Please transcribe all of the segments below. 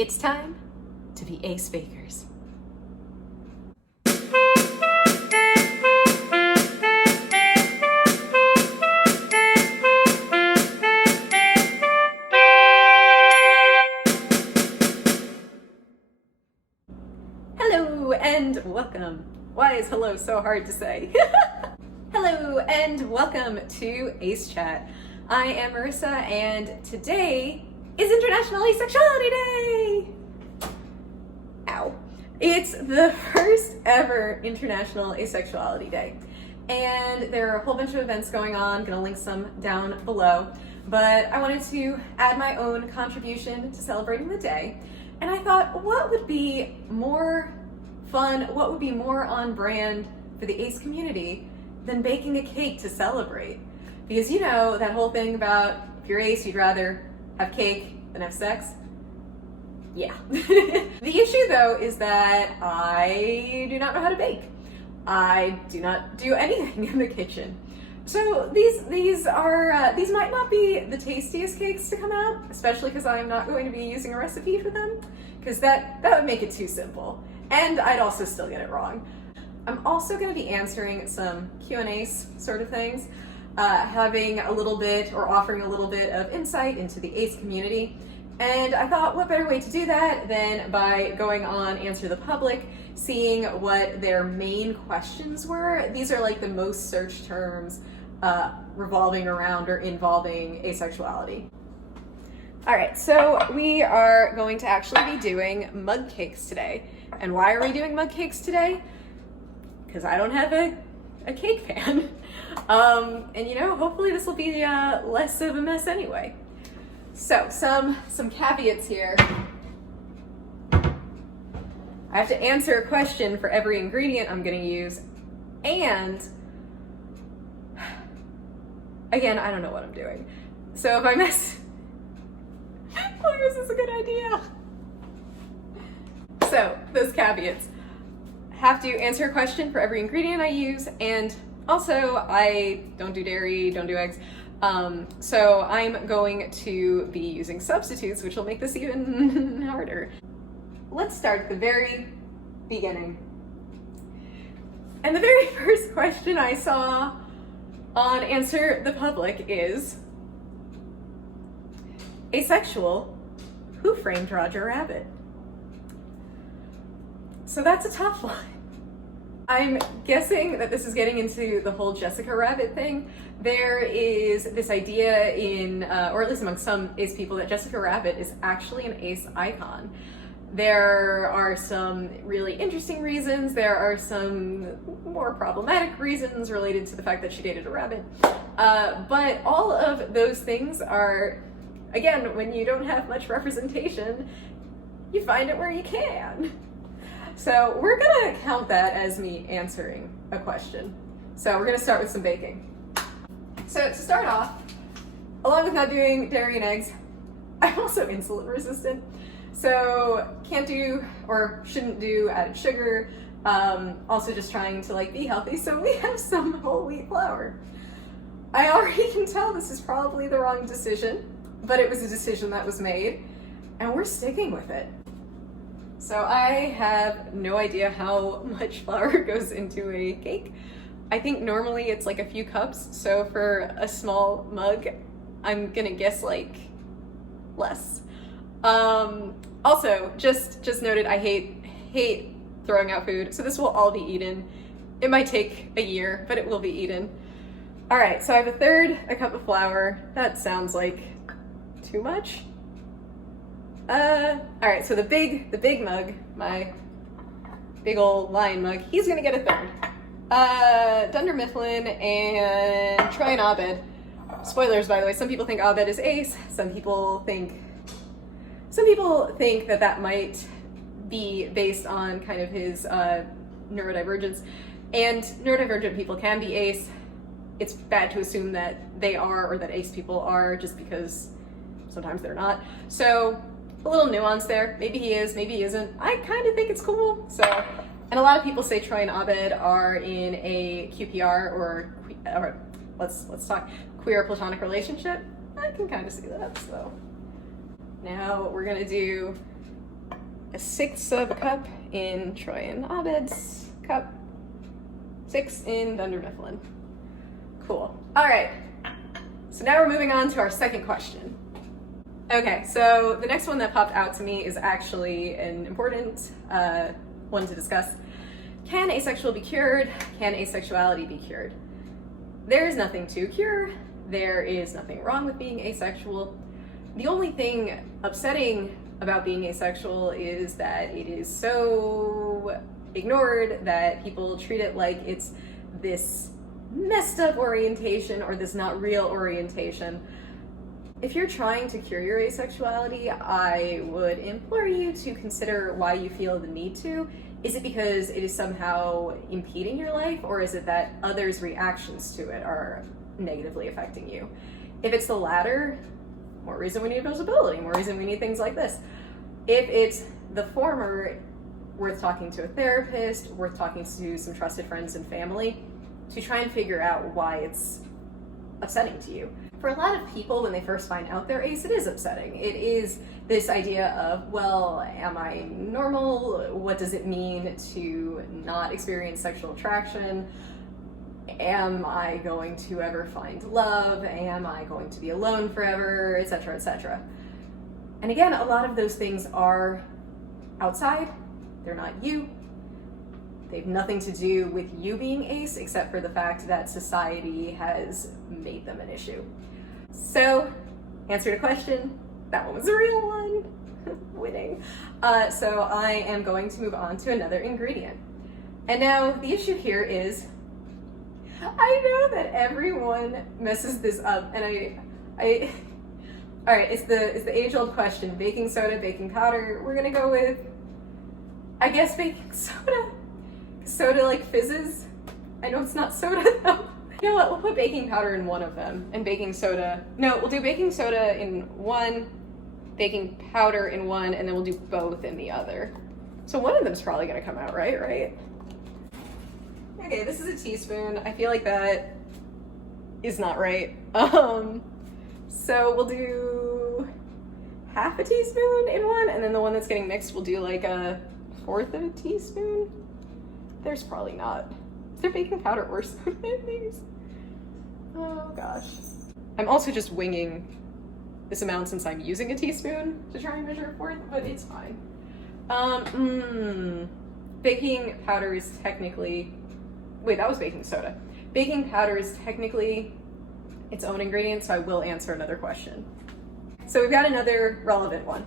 It's time to be ace bakers. Hello and welcome. Why is hello so hard to say? Hello and welcome to Ace Chat. I am Marissa and today is International Asexuality Day! Ow. It's the first ever International Asexuality Day. And there are a whole bunch of events going on, gonna link some down below. But I wanted to add my own contribution to celebrating the day. And I thought, what would be more fun, what would be more on brand for the ace community than baking a cake to celebrate? Because you know that whole thing about if you're ace, you'd rather have cake than have sex? Yeah. The issue though is that I do not know how to bake. I do not do anything in the kitchen. So these might not be the tastiest cakes to come out, especially because I'm not going to be using a recipe for them, because that would make it too simple. And I'd also still get it wrong. I'm also going to be answering some Q&Ace sort of things, having a little bit or offering a little bit of insight into the ace community. And I thought, what better way to do that than by going on Answer the Public, seeing what their main questions were. These are like the most searched terms revolving around or involving asexuality. All right, so we are going to actually be doing mug cakes today. And why are we doing mug cakes today? Because I don't have a cake pan. And you know, hopefully this will be less of a mess anyway. So some caveats here. I have to answer a question for every ingredient I'm going to use, and again, I don't know what I'm doing. So if I mess, why is this a good idea? So those caveats. Have to answer a question for every ingredient I use, and also I don't do dairy, don't do eggs. So I'm going to be using substitutes, which will make this even harder. Let's start at the very beginning. And the very first question I saw on Answer the Public is, asexual, who framed Roger Rabbit? So that's a tough one. I'm guessing that this is getting into the whole Jessica Rabbit thing. There is this idea in, or at least among some ace people, that Jessica Rabbit is actually an ace icon. There are some really interesting reasons. There are some more problematic reasons related to the fact that she dated a rabbit. But all of those things are, again, when you don't have much representation, you find it where you can. So we're gonna count that as me answering a question. So we're gonna start with some baking. So to start off, along with not doing dairy and eggs, I'm also insulin resistant. So can't do or shouldn't do added sugar. Also just trying to be healthy. So we have some whole wheat flour. I already can tell this is probably the wrong decision, but it was a decision that was made and we're sticking with it. So I have no idea how much flour goes into a cake. I think normally it's like a few cups. So for a small mug, I'm gonna guess less. Also, just noted, I hate throwing out food. So this will all be eaten. It might take a year, but it will be eaten. All right, so I have a cup of flour. That sounds like too much. All right, so the big mug, my big old lion mug, he's gonna get a third. Dunder Mifflin and Troy and Abed. Spoilers, by the way, some people think Abed is ace, some people think that might be based on kind of his neurodivergence. And neurodivergent people can be ace. It's bad to assume that they are or that ace people are just because sometimes they're not. So a little nuance there. Maybe he is, maybe he isn't. I kind of think it's cool. So, and a lot of people say Troy and Abed are in a QPR or let's talk queer platonic relationship. I can kind of see that. So now we're gonna do a 1/6 of a cup in Troy and Abed's cup, 6 in Dunder Mifflin. Cool. All right. So now we're moving on to our second question. Okay, so the next one that popped out to me is actually an important one to discuss. Can asexual be cured? Can asexuality be cured? There is nothing to cure. There is nothing wrong with being asexual. The only thing upsetting about being asexual is that it is so ignored, that people treat it like it's this messed up orientation or this not real orientation. If you're trying to cure your asexuality, I would implore you to consider why you feel the need to. Is it because it is somehow impeding your life, or is it that others' reactions to it are negatively affecting you? If it's the latter, more reason we need visibility, more reason we need things like this. If it's the former, worth talking to a therapist, worth talking to some trusted friends and family to try and figure out why it's upsetting to you. For a lot of people, when they first find out they're ace, it is upsetting. It is this idea of, well, am I normal? What does it mean to not experience sexual attraction? Am I going to ever find love? Am I going to be alone forever? Etc., etc. And again, a lot of those things are outside. They're not you. They have nothing to do with you being ace, except for the fact that society has made them an issue. So, answer to question, that one was a real one. Winning. So I am going to move on to another ingredient. And now the issue here is, I know that everyone messes this up, and all right, it's the age-old question: baking soda, baking powder. We're gonna go with, I guess, baking soda. Soda like fizzes. I know it's not soda though. You know what? We'll put baking powder in one of them, and baking soda. No, we'll do baking soda in one, baking powder in one, and then we'll do both in the other. So one of them's probably gonna come out right, right? Okay, this is a teaspoon. I feel like that is not right. So we'll do half a teaspoon in one, and then the one that's getting mixed, we'll do like a 1/4 of a teaspoon. There's probably not. Is there baking powder or soda in these? Oh gosh. I'm also just winging this amount since I'm using a teaspoon to try and measure a 1/4, but it's fine. Baking powder is technically, wait, that was baking soda. Baking powder is technically its own ingredient, so I will answer another question. So we've got another relevant one.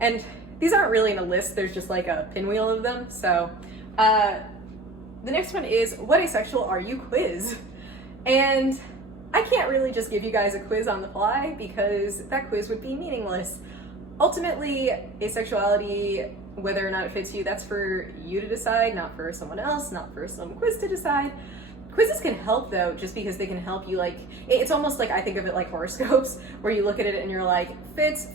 And these aren't really in a list, there's just like a pinwheel of them. So the next one is, what asexual are you quiz? And I can't really just give you guys a quiz on the fly because that quiz would be meaningless. Ultimately, asexuality, whether or not it fits you, that's for you to decide, not for someone else, not for some quiz to decide. Quizzes can help though, just because they can help you, like, it's almost like, I think of it like horoscopes, where you look at it and you're like, fits,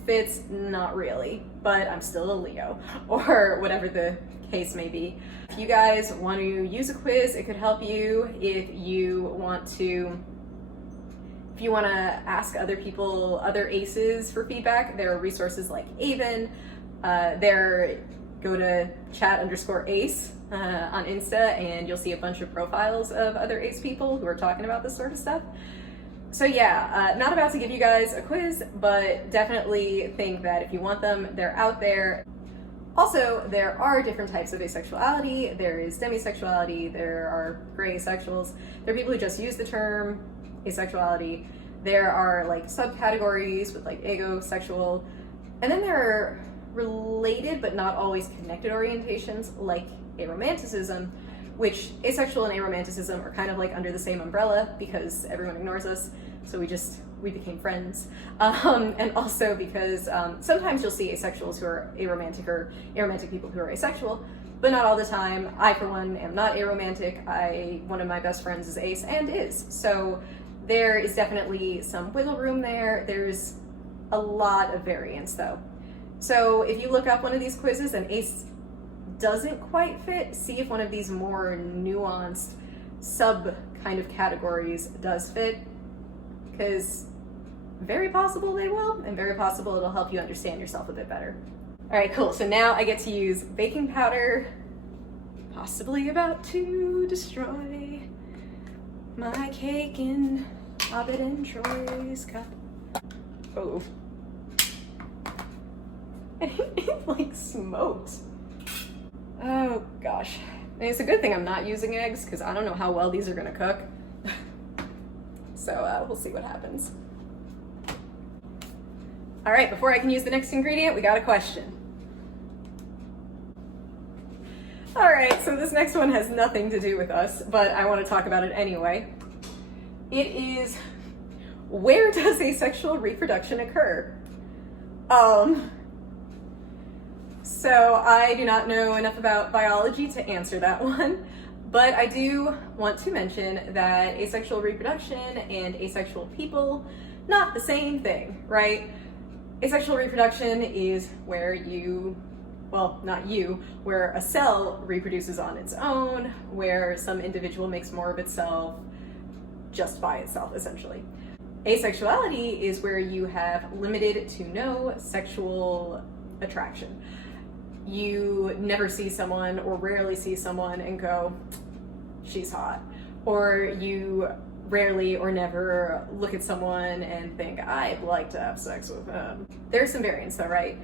not really, but I'm still a Leo, or whatever the case may be. If you guys want to use a quiz, it could help you. If you want to ask other people, other aces for feedback, there are resources like Avon. Go to chat_ace on Insta, and you'll see a bunch of profiles of other ace people who are talking about this sort of stuff. So yeah, not about to give you guys a quiz, but definitely think that if you want them, they're out there. Also, there are different types of asexuality. There is demisexuality, there are gray asexuals, there are people who just use the term asexuality. There are like subcategories with like agosexual, and then there are related but not always connected orientations like aromanticism, which asexual and aromanticism are kind of like under the same umbrella because everyone ignores us, so we became friends. And also because sometimes you'll see asexuals who are aromantic, or aromantic people who are asexual, but not all the time. I, for one, am not aromantic. One of my best friends is ace and is. So there is definitely some wiggle room there. There's a lot of variance though. So if you look up one of these quizzes and ace doesn't quite fit, see if one of these more nuanced sub kind of categories does fit, because very possible they will, and very possible it'll help you understand yourself a bit better. All right, cool. So now I get to use baking powder, possibly about to destroy my cake in Hobbit and Troy's cup. Oh. And it like smokes. Oh gosh. And it's a good thing I'm not using eggs because I don't know how well these are gonna cook. So we'll see what happens. All right, before I can use the next ingredient, we got a question. All right, so this next one has nothing to do with us, but I want to talk about it anyway. It is, where does asexual reproduction occur? So I do not know enough about biology to answer that one, but I do want to mention that asexual reproduction and asexual people, not the same thing, right? Asexual reproduction is where well, not you, where a cell reproduces on its own, where some individual makes more of itself just by itself, essentially. Asexuality is where you have limited to no sexual attraction. You never see someone or rarely see someone and go, she's hot. Or you rarely or never look at someone and think, I'd like to have sex with them. There's some variance though, right?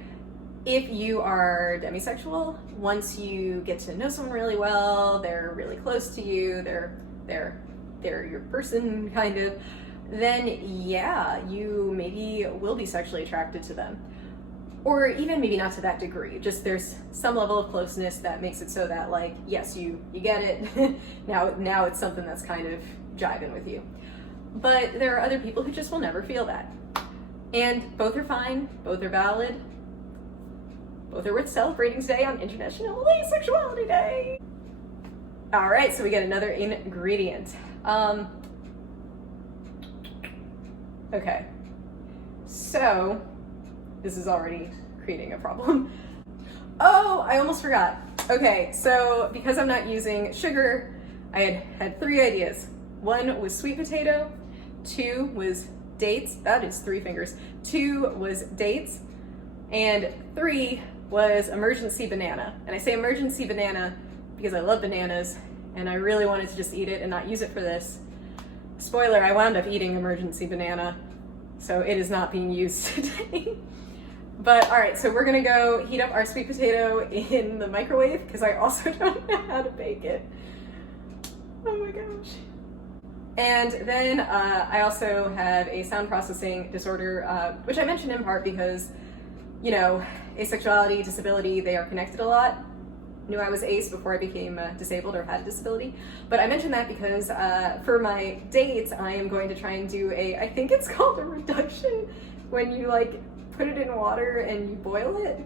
If you are demisexual, once you get to know someone really well, they're really close to you, they're your person, kind of, then yeah, you maybe will be sexually attracted to them. Or even maybe not to that degree, just there's some level of closeness that makes it so that, like, yes, you get it, now it's something that's kind of jiving with you. But there are other people who just will never feel that. And both are fine, both are valid, both are worth celebrating today on International Asexuality Day. All right, so we get another ingredient. Okay, so this is already creating a problem. Oh, I almost forgot. Okay, so because I'm not using sugar, I had 3 ideas. 1 was sweet potato, 2 was dates, that is 3 fingers. 2 was dates, and 3 was emergency banana. And I say emergency banana because I love bananas and I really wanted to just eat it and not use it for this. Spoiler, I wound up eating emergency banana, so it is not being used today. But all right, so we're gonna go heat up our sweet potato in the microwave because I also don't know how to bake it. Oh my gosh. And then I also have a sound processing disorder, which I mentioned in part because, you know, asexuality, disability, they are connected a lot. Knew I was ace before I became disabled or had a disability. But I mentioned that because for my dates, I am going to try and do I think it's called a reduction, when you like put it in water and you boil it.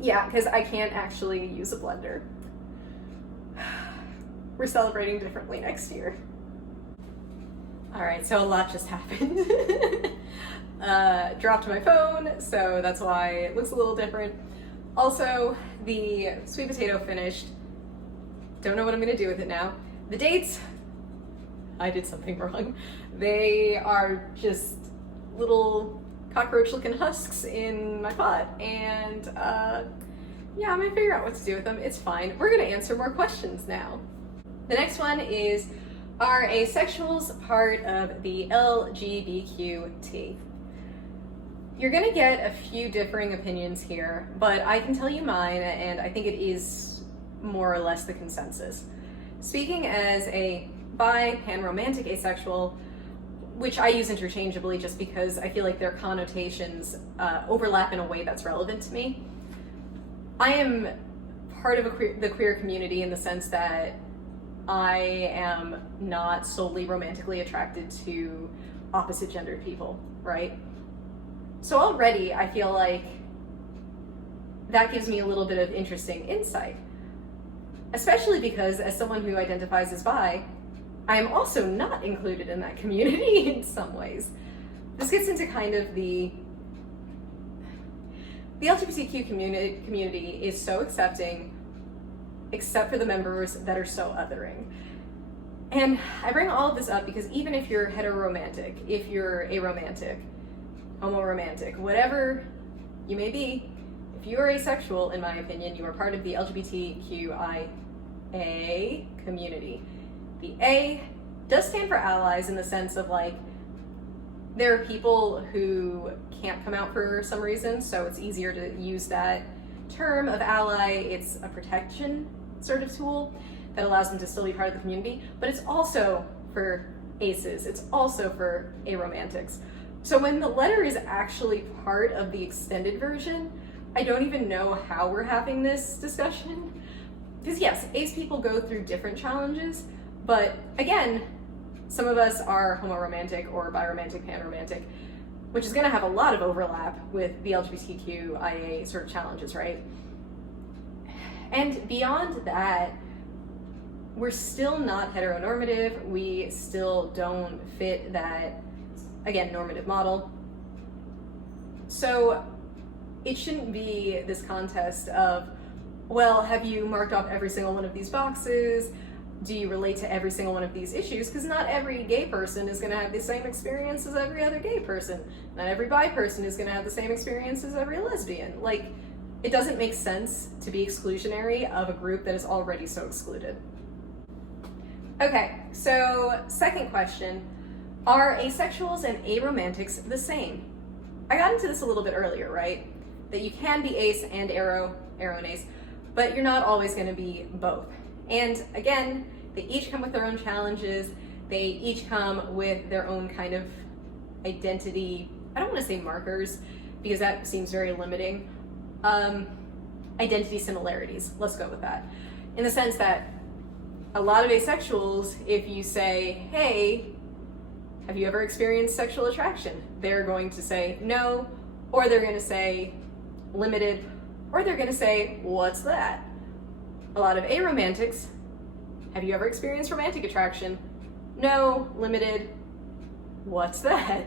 Yeah, because I can't actually use a blender. We're celebrating differently next year. All right, so a lot just happened. Dropped my phone, so that's why it looks a little different. Also, the sweet potato finished. Don't know what I'm gonna do with it now. The dates, I did something wrong. They are just little cockroach-looking husks in my pot, and yeah, I'm gonna figure out what to do with them. It's fine. We're gonna answer more questions now. The next one is, are asexuals part of the Lgbqt? You're gonna get a few differing opinions here, but I can tell you mine, and I think it is more or less the consensus. Speaking as a bi, pan-romantic asexual, which I use interchangeably just because I feel like their connotations overlap in a way that's relevant to me, I am part of the queer community in the sense that I am not solely romantically attracted to opposite gendered people, right? So already I feel like that gives me a little bit of interesting insight, especially because as someone who identifies as bi, I am also not included in that community in some ways. This gets into kind of the LGBTQ community is so accepting, except for the members that are so othering. And I bring all of this up because even if you're heteroromantic, if you're aromantic, homoromantic, whatever you may be. If you are asexual, in my opinion, you are part of the LGBTQIA community. The A does stand for allies in the sense of like, there are people who can't come out for some reason, so it's easier to use that term of ally. It's a protection sort of tool that allows them to still be part of the community, but it's also for aces, it's also for aromantics. So when the letter is actually part of the extended version, I don't even know how we're having this discussion. Because yes, ace people go through different challenges, but again, some of us are homoromantic or biromantic, panromantic, which is gonna have a lot of overlap with the LGBTQIA sort of challenges, right? And beyond that, we're still not heteronormative. We still don't fit that, again, normative model. So it shouldn't be this contest of, well, have you marked off every single one of these boxes? Do you relate to every single one of these issues? Because not every gay person is gonna have the same experience as every other gay person. Not every bi person is gonna have the same experience as every lesbian. Like, it doesn't make sense to be exclusionary of a group that is already so excluded. Okay, so second question, are asexuals and aromantics the same? I got into this a little bit earlier, right? That you can be ace and aro and ace, but you're not always gonna be both. And again, they each come with their own challenges. They each come with their own kind of identity. I don't want to say markers because that seems very limiting. Identity similarities, let's go with that. In the sense that a lot of asexuals, if you say, hey, have you ever experienced sexual attraction? They're going to say no, or they're going to say limited, or they're going to say, what's that? A lot of aromantics, have you ever experienced romantic attraction? No, limited, what's that?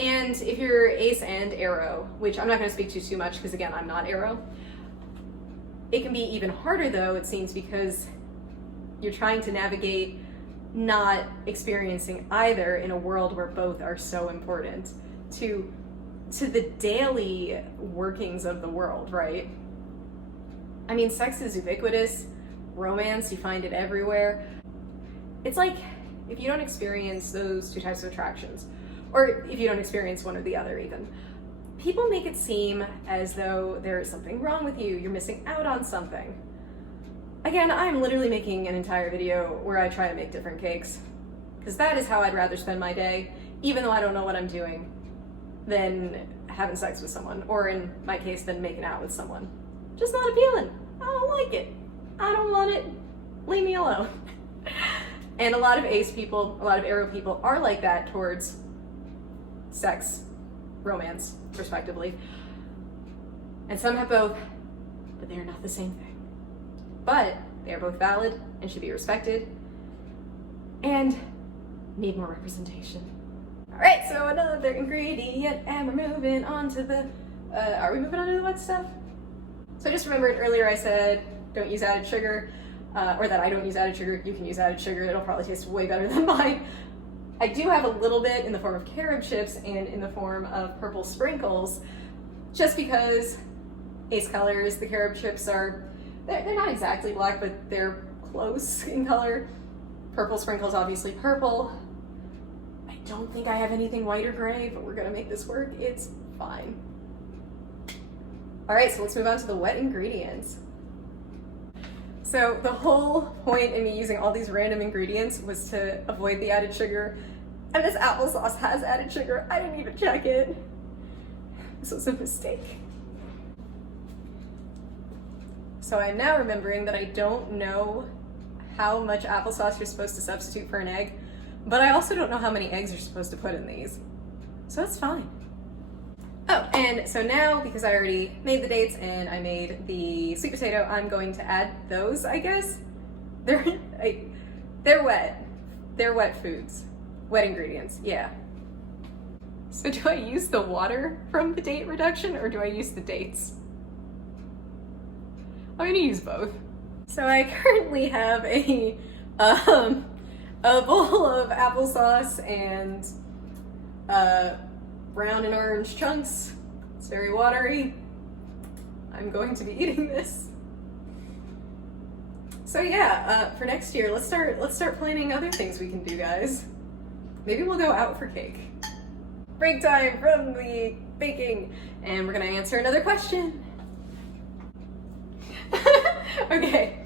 And if you're ace and aro, which I'm not going to speak to too much because again, I'm not aro, it can be even harder though, it seems, because you're trying to navigate not experiencing either in a world where both are so important to the daily workings of the world, right? I mean, sex is ubiquitous, romance, you find it everywhere. It's like, if you don't experience those two types of attractions, or if you don't experience one or the other even, people make it seem as though there is something wrong with you, you're missing out on something. Again, I'm literally making an entire video where I try to make different cakes, because that is how I'd rather spend my day, even though I don't know what I'm doing, than having sex with someone, or in my case, than making out with someone. Just not appealing. I don't like it. I don't want it. Leave me alone. And a lot of ace people, a lot of aro people are like that towards sex, romance, respectively. And some have both, but they are not the same thing. But they are both valid and should be respected and need more representation. All right, so another ingredient, and we're moving on to the, are we moving on to the what stuff? So I just remembered earlier I said, don't use added sugar, or that I don't use added sugar. You can use added sugar, it'll probably taste way better than mine. I do have a little bit in the form of carob chips and in the form of purple sprinkles, just because ace colors, the carob chips are, they're not exactly black, but they're close in color. Purple sprinkles, obviously purple. I don't think I have anything white or gray, but we're gonna make this work, it's fine. All right, so let's move on to the wet ingredients. So the whole point in me using all these random ingredients was to avoid the added sugar. And this applesauce has added sugar. I didn't even check it. This was a mistake. So I'm now remembering that I don't know how much applesauce you're supposed to substitute for an egg, but I also don't know how many eggs you're supposed to put in these. So it's fine. Oh, and so now, because I already made the dates and I made the sweet potato, I'm going to add those, I guess. They're wet. They're wet foods. Wet ingredients, yeah. So do I use the water from the date reduction or do I use the dates? I'm gonna use both. So I currently have a bowl of applesauce and brown and orange chunks, It's very watery. I'm going to be eating this. So yeah, for next year, let's start planning other things we can do, guys. Maybe we'll go out for cake. Break time from the baking, and we're gonna answer another question. Okay.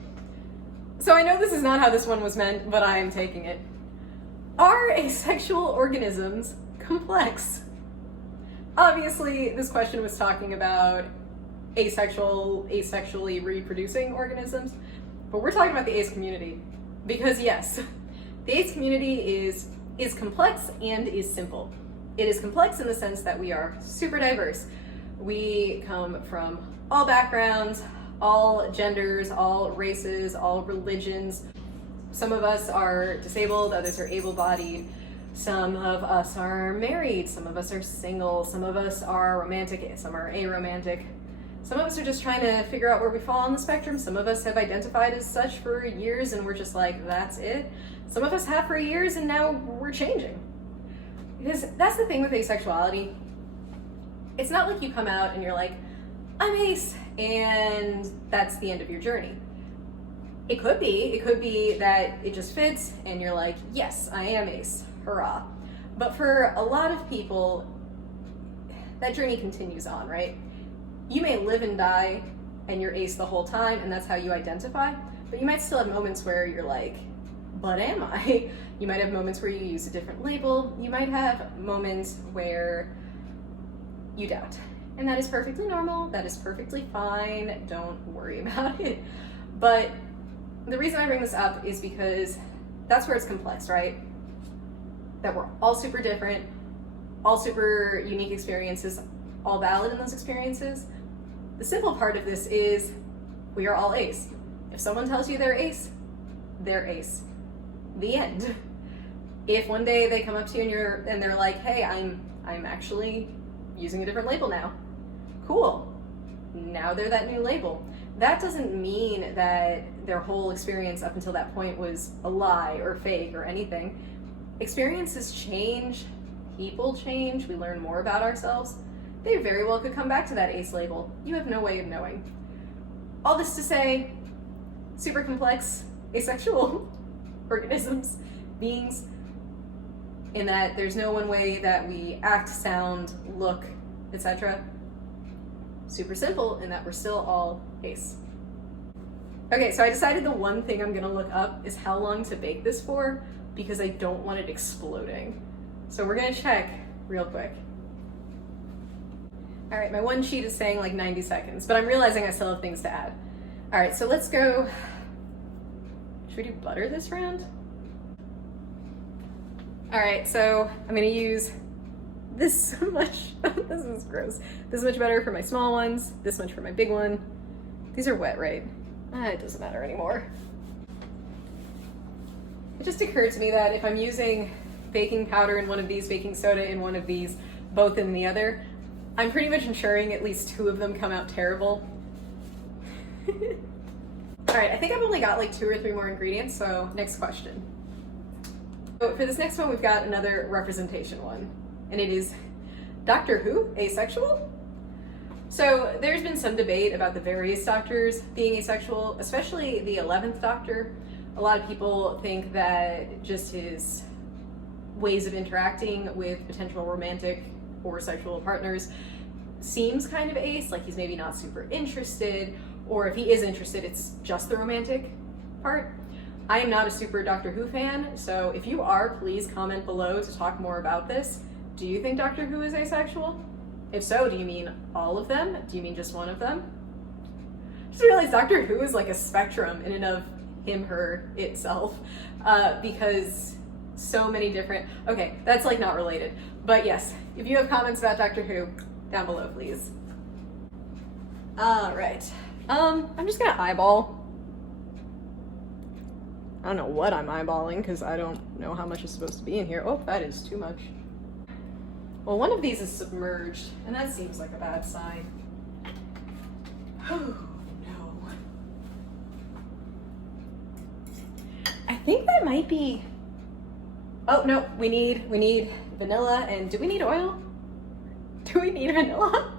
So I know this is not how this one was meant, but I am taking it. Are asexual organisms complex? Obviously, this question was talking about asexually reproducing organisms, but we're talking about the ace community. Because yes, the ace community is complex and is simple. It is complex in the sense that we are super diverse. We come from all backgrounds, all genders, all races, all religions. Some of us are disabled, others are able-bodied. Some of us are married, some of us are single, some of us are romantic, some are aromantic. Some of us are just trying to figure out where we fall on the spectrum. Some of us have identified as such for years and we're just like, that's it. Some of us have for years and now we're changing. Because that's the thing with asexuality. It's not like you come out and you're like, I'm ace, and that's the end of your journey. It could be that it just fits and you're like, yes, I am ace, hurrah. But for a lot of people, that journey continues on, right? You may live and die and you're ace the whole time and that's how you identify, but you might still have moments where you're like, but am I? You might have moments where you use a different label. You might have moments where you doubt. And that is perfectly normal, that is perfectly fine, don't worry about it. But the reason I bring this up is because that's where it's complex, right? That we're all super different, all super unique experiences, all valid in those experiences. The simple part of this is we are all ace. If someone tells you they're ace, they're ace. The end. If one day they come up to you and they're like, hey, I'm actually using a different label now. Cool. Now they're that new label. That doesn't mean that their whole experience up until that point was a lie or fake or anything. Experiences change, people change, we learn more about ourselves. They very well could come back to that ace label. You have no way of knowing. All this to say, super complex, asexual organisms, beings, in that there's no one way that we act, sound, look, etc. Super simple in that we're still all ace. Okay, so I decided the one thing I'm gonna look up is how long to bake this for, because I don't want it exploding. So we're gonna check real quick. All right, my one sheet is saying like 90 seconds, but I'm realizing I still have things to add. All right, so let's go. Should we do butter this round? All right, so I'm gonna use this much, this is gross. This much butter for my small ones, this much for my big one. These are wet, right? It doesn't matter anymore. It just occurred to me that if I'm using baking powder in one of these, baking soda in one of these, both in the other, I'm pretty much ensuring at least 2 of them come out terrible. All right, I think I've only got like 2 or 3 more ingredients, so next question. So for this next one, we've got another representation one, and it is Doctor Who Asexual? So there's been some debate about the various doctors being asexual, especially the 11th Doctor. A lot of people think that just his ways of interacting with potential romantic or sexual partners seems kind of ace, like he's maybe not super interested, or if he is interested, it's just the romantic part. I am not a super Doctor Who fan, so if you are, please comment below to talk more about this. Do you think Doctor Who is asexual? If so, do you mean all of them? Do you mean just one of them? Just realized Doctor Who is like a spectrum in and of him, her, itself, because so many different, okay, that's like not related. But yes, if you have comments about Doctor Who, down below, please. All right, I'm just gonna eyeball. I don't know what I'm eyeballing because I don't know how much is supposed to be in here. Oh, that is too much. Well, one of these is submerged, and that seems like a bad sign. Oh, no. I think that might be, oh, no, we need vanilla, and do we need oil? Do we need vanilla?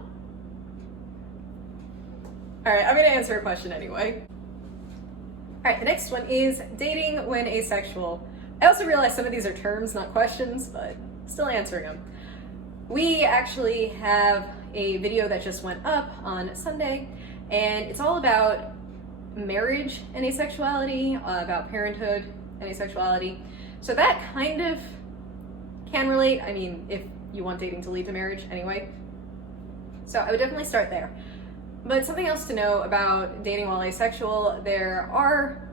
All right, I'm gonna answer a question anyway. All right, the next one is dating when asexual. I also realize some of these are terms, not questions, but still answering them. We actually have a video that just went up on Sunday, and it's all about marriage and asexuality, about parenthood and asexuality. So that kind of can relate. I mean, if you want dating to lead to marriage anyway. So I would definitely start there. But something else to know about dating while asexual, there are,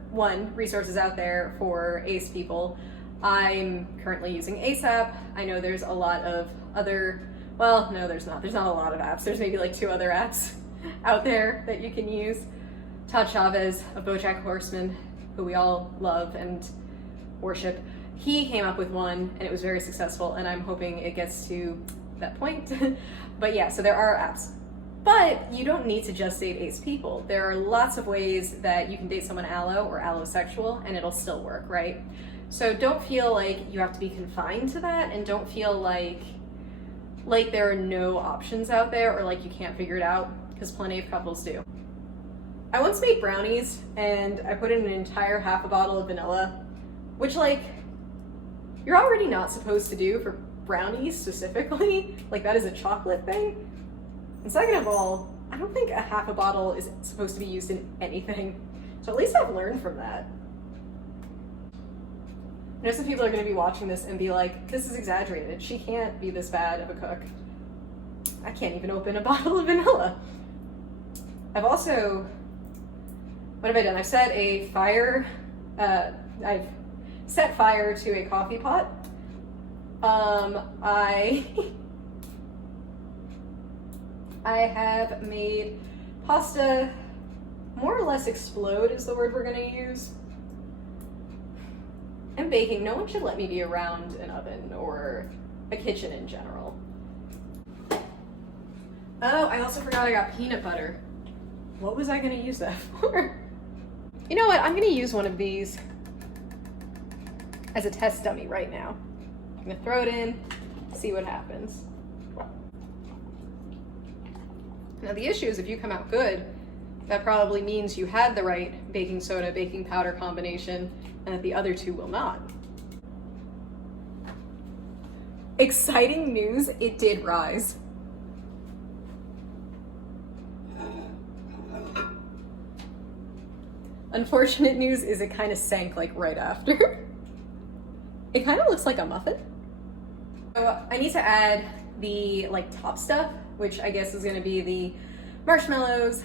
resources out there for ace people. I'm currently using ASAP. I know there's a lot of other, well, no, there's not. There's not a lot of apps. There's maybe like 2 other apps out there that you can use. Todd Chavez of BoJack Horseman, who we all love and worship, he came up with one and it was very successful, and I'm hoping it gets to that point. But yeah, so there are apps. But you don't need to just date ace people. There are lots of ways that you can date someone allo or allosexual and it'll still work, right? So don't feel like you have to be confined to that, and don't feel like there are no options out there, or like you can't figure it out, because plenty of couples do. I once made brownies and I put in an entire half a bottle of vanilla, which like you're already not supposed to do for brownies specifically. Like that is a chocolate thing. And second of all, I don't think a half a bottle is supposed to be used in anything. So at least I've learned from that. I know some people are going to be watching this and be like, this is exaggerated. She can't be this bad of a cook. I can't even open a bottle of vanilla. I've also, what have I done? I've set a fire, I've set fire to a coffee pot. I have made pasta more or less explode is the word we're gonna use. And baking, no one should let me be around an oven or a kitchen in general. Oh, I also forgot I got peanut butter. What was I gonna use that for? You know what, I'm gonna use one of these as a test dummy right now. I'm gonna throw it in, see what happens. Now the issue is if you come out good, that probably means you had the right baking soda, baking powder combination, and that the other 2 will not. Exciting news, it did rise. Unfortunate news is it kind of sank like right after. It kind of looks like a muffin. So I need to add the like top stuff, which I guess is going to be the marshmallows.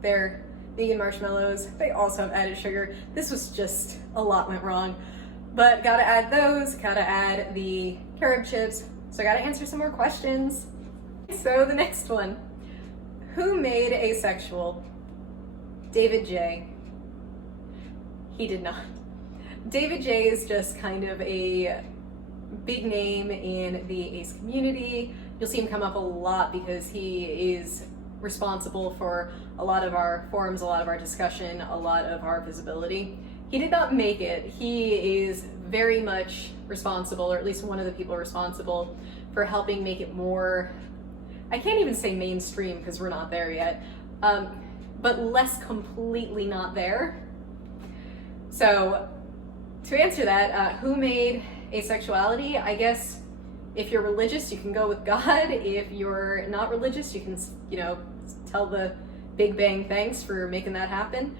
They're vegan marshmallows. They also have added sugar. This was just a lot went wrong, but gotta add those, gotta add the carob chips. So I gotta answer some more questions. So the next one, who made Asexual? David J. He did not. David J is just kind of a big name in the ace community. You'll see him come up a lot because he is responsible for a lot of our forums, a lot of our discussion, a lot of our visibility. He did not make it. He is very much responsible, or at least one of the people responsible, for helping make it more, I can't even say mainstream because we're not there yet, but less completely not there. So to answer that, who made asexuality? I guess if you're religious, you can go with God. If you're not religious, you can, tell the Big Bang thanks for making that happen.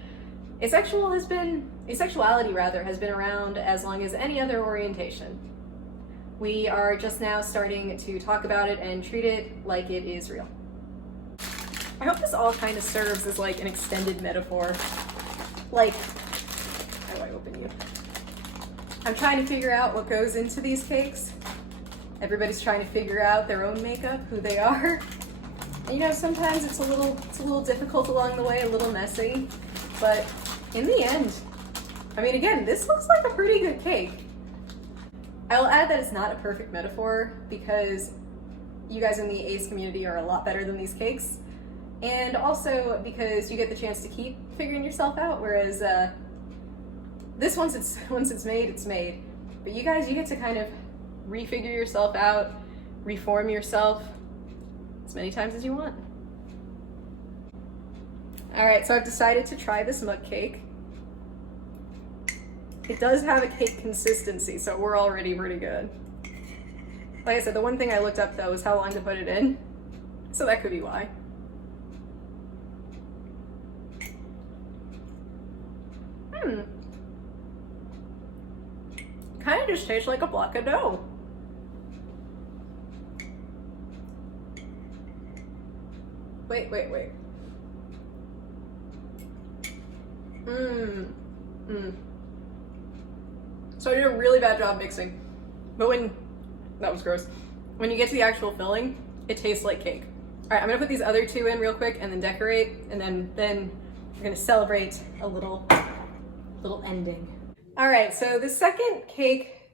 Asexuality rather, has been around as long as any other orientation. We are just now starting to talk about it and treat it like it is real. I hope this all kind of serves as like an extended metaphor. Like, how do I open you? I'm trying to figure out what goes into these cakes. Everybody's trying to figure out their own makeup, who they are. And, sometimes it's a little difficult along the way, a little messy, but in the end, again, this looks like a pretty good cake. I will add that it's not a perfect metaphor because you guys in the ace community are a lot better than these cakes, and also because you get the chance to keep figuring yourself out, whereas this once it's made, it's made. But you guys, you get to kind of refigure yourself out, reform yourself as many times as you want. All right, so I've decided to try this mug cake. It does have a cake consistency, so we're already pretty good. Like I said, the one thing I looked up though is how long to put it in, so that could be why. Kind of just tastes like a block of dough. Wait. So I did a really bad job mixing, but that was gross. When you get to the actual filling, it tastes like cake. All right, I'm gonna put these other two in real quick and then decorate, and then we're gonna celebrate a little ending. All right, so the second cake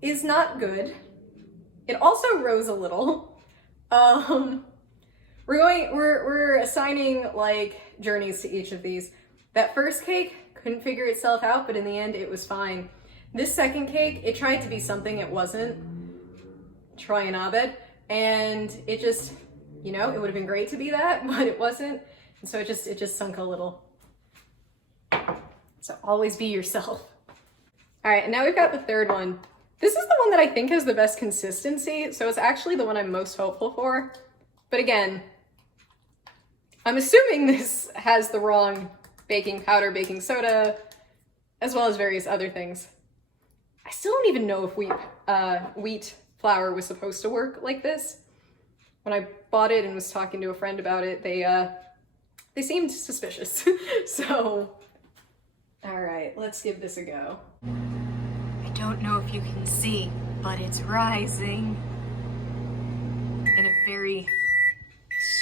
is not good. It also rose a little. We're assigning like journeys to each of these. That first cake couldn't figure itself out, but in the end it was fine. This second cake, it tried to be something it wasn't. Try an Abed, and it just, you know, it would have been great to be that, but it wasn't. And so it just sunk a little. So always be yourself. All right, and now we've got the third one. This is the one that I think has the best consistency, so it's actually the one I'm most hopeful for. But again, I'm assuming this has the wrong baking powder, baking soda, as well as various other things. I still don't even know if wheat flour was supposed to work like this. When I bought it and was talking to a friend about it, they seemed suspicious. So, all right, let's give this a go. I don't know if you can see, but it's rising in a very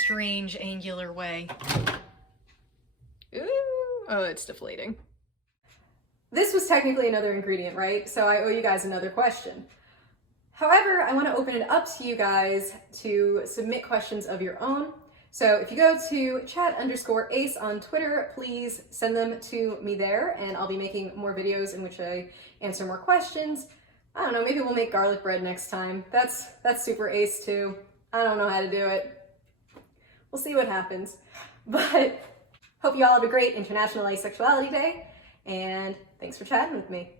strange angular way. Ooh, oh, it's deflating. This was technically another ingredient, right? So I owe you guys another question. However, I want to open it up to you guys to submit questions of your own. So if you go to chat_ace on Twitter, please send them to me there, and I'll be making more videos in which I answer more questions. I don't know, maybe we'll make garlic bread next time. That's super ace too. I don't know how to do it. We'll see what happens. But hope you all have a great International Asexuality Day, and thanks for chatting with me.